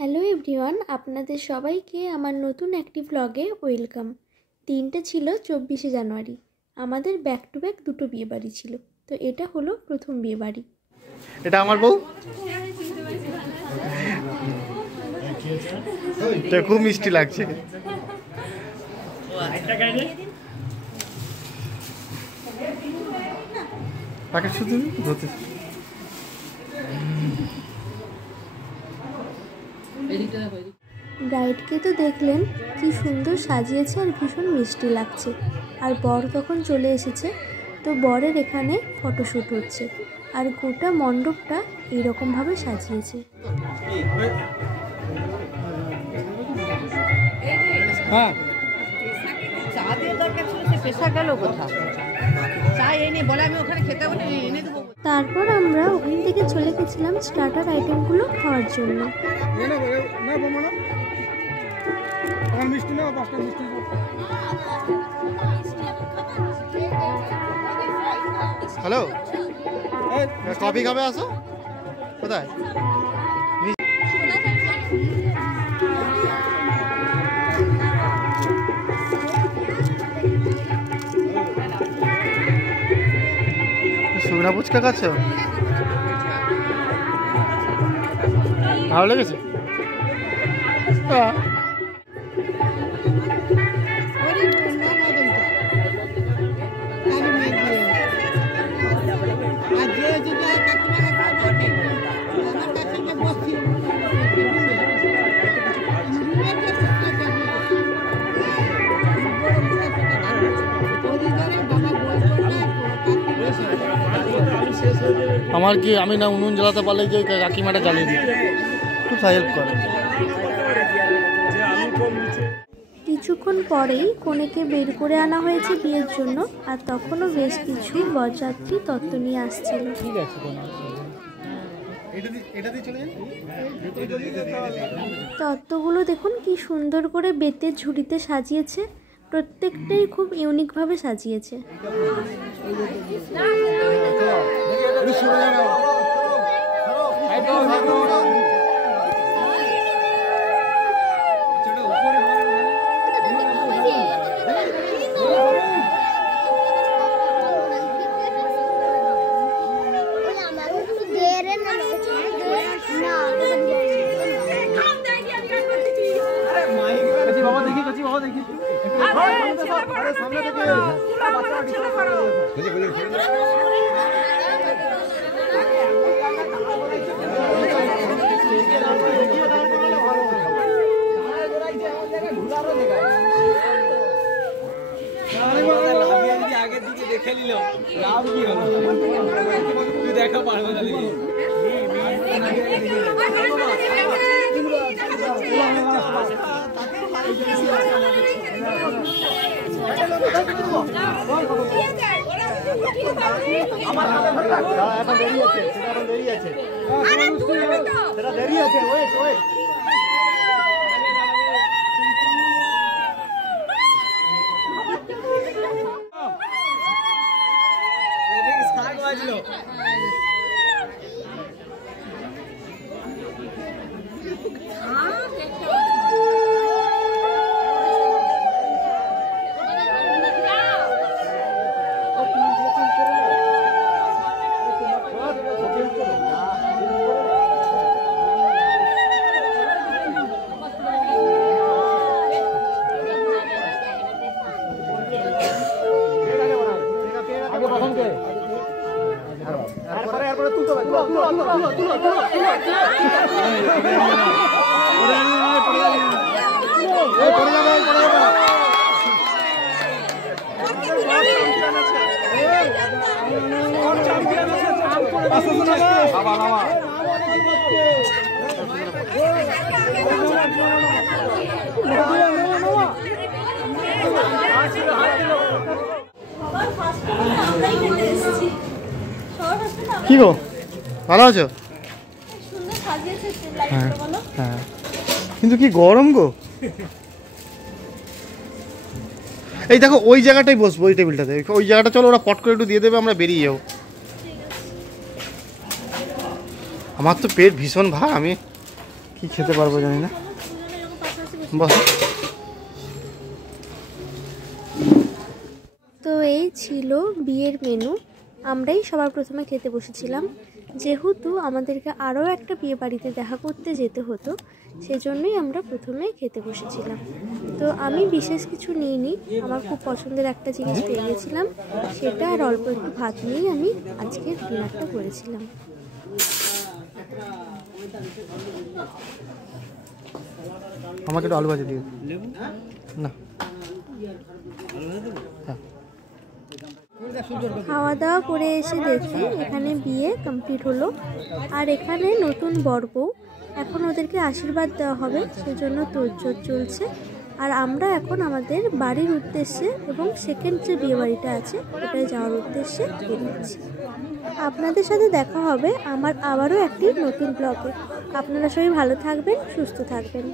Hello everyone, আপনাদের সবাইকে আমার নতুন একটি ব্লগে ওয়েলকাম। দিনটা ছিল 24শে জানুয়ারি। আমাদের ব্যাক টু ব্যাক দুটো বিয়েবাড়ি ছিল, তো এটা হলো প্রথম বিয়েবাড়ি। এটা আমার বউ, এটা খুব মিষ্টি লাগছে। তাকে শুধু ধরতে ব্রাইডকে তো দেখলেন কি সুন্দর সাজিয়েছে আর ভীষণ মিষ্টি লাগছে। আর বর তখন চলে এসেছে, তো বরের এখানে ফটোশ্যুট হচ্ছে আর গোটা মণ্ডপটা এইরকমভাবে সাজিয়েছে। হ্যাঁ, চা দিয়ে দরকার ছিল, সে পেশা গেল কোথাও। চা এনে বলে আমি ওখানে খেতে বলে এনে দেবো। তারপর আমরা ওখান থেকে চলে গেছিলাম স্টার্টার আইটেমগুলো খাওয়ার জন্য। হ্যালো, কফি খাবে? আসো। কোথায়? শুকনা ফুচকা খাচ্ছ? ভালো লেগেছে? আমার কি, আমি না উনুন জ্বালাতে পারলে যে কাকিমাটা জ্বালিয়ে দিই, খুব হেল্প করে। কিছুক্ষণ পরেই কনেকে বের করে আনা হয়েছে বিয়ের জন্য, আর তখনও বেশ কিছু বরযাত্রী তত্ত্ব নিয়ে আসছিল। তত্ত্বগুলো দেখুন কি সুন্দর করে বেতের ঝুড়িতে সাজিয়েছে, প্রত্যেকটাই খুব ইউনিকভাবে সাজিয়েছে। কি গো, ভালো আছো? হ্যাঁ হ্যাঁ, কিন্তু কি গরম গো। এই দেখো, ওই জায়গাটাই বসবো, ওই টেবিলটাতে। ওই জায়গাটা চলো, ওরা পট করে একটু দিয়ে দেবে, আমরা বেরিয়ে যাবো। আমার তো পেট ভীষণ ভার, আমি কি খেতে পারবো জানি না। বাহ, তো এই ছিল বিয়ের মেনু। আমরাই সবার প্রথমে খেতে বসেছিলাম, যেহেতু আমাদেরকে আরও একটা বিয়ে বাড়িতে দেখা করতে যেতে হতো, সেজন্যই আমরা প্রথমে খেতে বসেছিলাম। তো আমি বিশেষ কিছু নিইনি, আমার খুব পছন্দের একটা জিনিস পেয়ে গেছিলাম, সেটা আর অল্প একটু ভাত নিয়েই আমি আজকের ডিনারটা করেছিলাম। আমাকে একটু আলু ভাজি দিয়ে না। হ্যাঁ, খাওয়া দাওয়া করে এসে দেখি এখানে বিয়ে কমপ্লিট হলো, আর এখানে নতুন বর বউ, এখন ওদেরকে আশীর্বাদ দেওয়া হবে, সেজন্য তোড়জোড় চলছে। আর আমরা এখন আমাদের বাড়ির উদ্দেশ্যে এবং সেকেন্ড যে বিয়ে বাড়িটা আছে ওটায় যাওয়ার উদ্দেশ্যে বেরিয়েছি। আপনাদের সাথে দেখা হবে আমার আবারও একটি নতুন ব্লগে। আপনারা সবাই ভালো থাকবেন, সুস্থ থাকবেন।